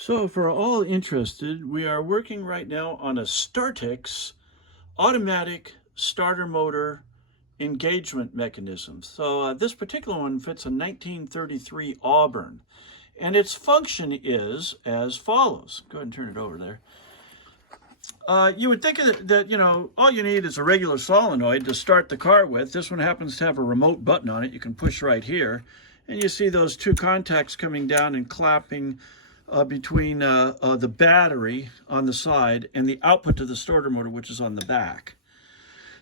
So for all interested, we are working right now on a Startix automatic starter motor engagement mechanism. So this particular one fits a 1933 Auburn, and its function is as follows. Go ahead and turn it over there. You would think that, you know, all you need is a regular solenoid to start the car with. This one happens to have a remote button on it you can push right here. And you see those two contacts coming down and clapping between the battery on the side and the output to the starter motor, which is on the back.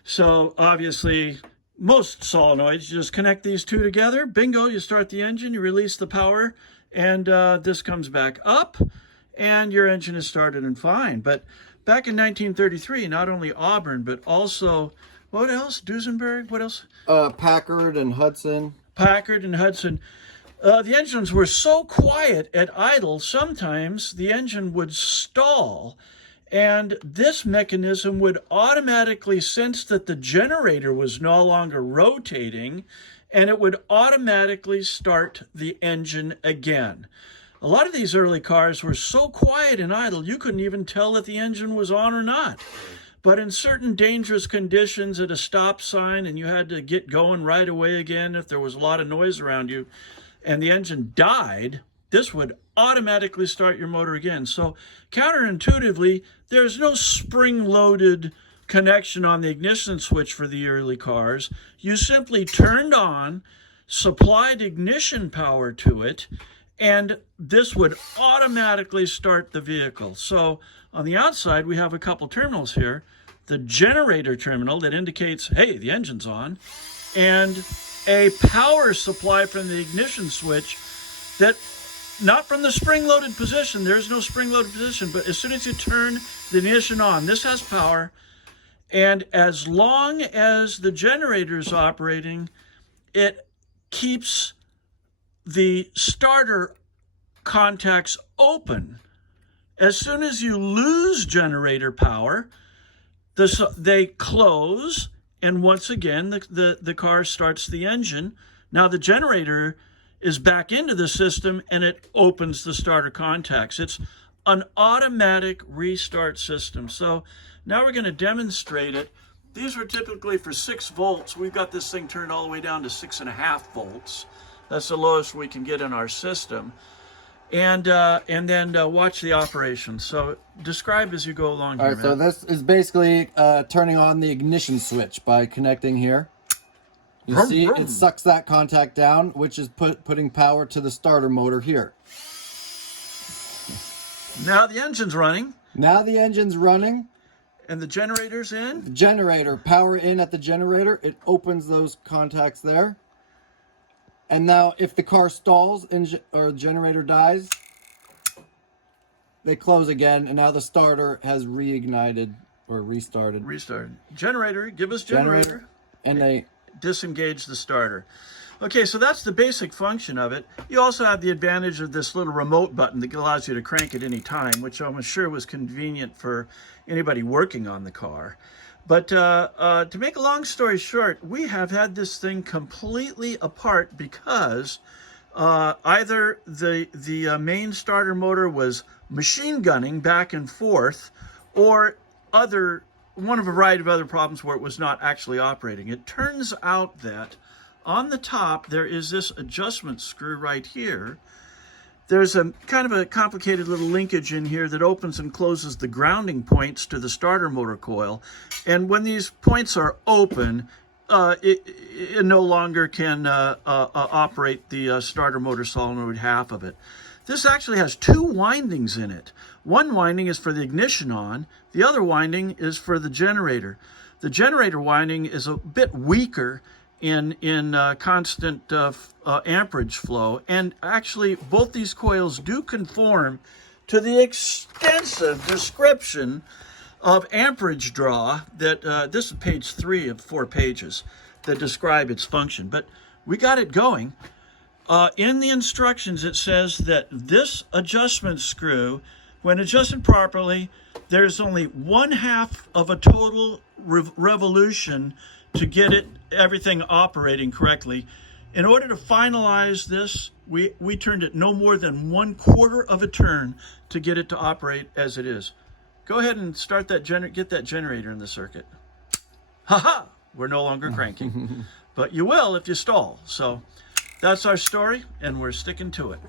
So obviously, most solenoids, you just connect these two together. Bingo, you start the engine, you release the power, and this comes back up, and your engine is started and fine. But back in 1933, not only Auburn, but also, what else? Duesenberg? What else? Packard and Hudson. Packard and Hudson. The engines were so quiet at idle, sometimes the engine would stall, and this mechanism would automatically sense that the generator was no longer rotating, and it would automatically start the engine again. A lot of these early cars were so quiet and idle, you couldn't even tell that the engine was on or not. But in certain dangerous conditions at a stop sign, and you had to get going right away again if there was a lot of noise around you, and the engine died, this would automatically start your motor again. So counterintuitively, there's no spring-loaded connection on the ignition switch for the early cars. You simply turned on, supplied ignition power to it, and this would automatically start the vehicle. So on the outside, we have a couple terminals here. The generator terminal that indicates, hey, the engine's on, and a power supply from the ignition switch that, not from the spring-loaded position, there's no spring-loaded position, but as soon as you turn the ignition on, this has power, and as long as the generator is operating, it keeps the starter contacts open. As soon as you lose generator power, they close, and once again, the car starts the engine. Now the generator is back into the system, and it opens the starter contacts. It's an automatic restart system. So now we're going to demonstrate it. These are typically for 6 volts. We've got this thing turned all the way down to 6.5 volts. That's the lowest we can get in our system. And then watch the operation. So describe as you go along. All right, so this is basically turning on the ignition switch by connecting here. You see it sucks that contact down, which is putting power to the starter motor here. Now the engine's running. Now the engine's running. And the generator's in? The generator, power in at the generator. It opens those contacts there. And now if the car stalls or the generator dies, they close again, and now the starter has reignited or restarted. Restarted. Generator, give us generator. And they disengage the starter. Okay, so that's the basic function of it. You also have the advantage of this little remote button that allows you to crank at any time, which I'm sure was convenient for anybody working on the car. But to make a long story short, we have had this thing completely apart because either the main starter motor was machine gunning back and forth, or one of a variety of other problems where it was not actually operating. It turns out that on the top there is this adjustment screw right here. There's a kind of a complicated little linkage in here that opens and closes the grounding points to the starter motor coil. And when these points are open, it no longer can operate the starter motor solenoid half of it. This actually has 2 windings in it. One winding is for the ignition on, the other winding is for the generator. The generator winding is a bit weaker in constant amperage flow, and actually both these coils do conform to the extensive description of amperage draw that this is page 3 of 4 pages that describe its function. But we got it going. In the instructions it says that this adjustment screw, when adjusted properly, there's only 1/2 of a total revolution to get everything operating correctly. In order to finalize this, we turned it no more than 1/4 of a turn to get it to operate as it is. Go ahead and start that get that generator in the circuit. Ha! We're no longer cranking. But you will if you stall. So that's our story, and we're sticking to it.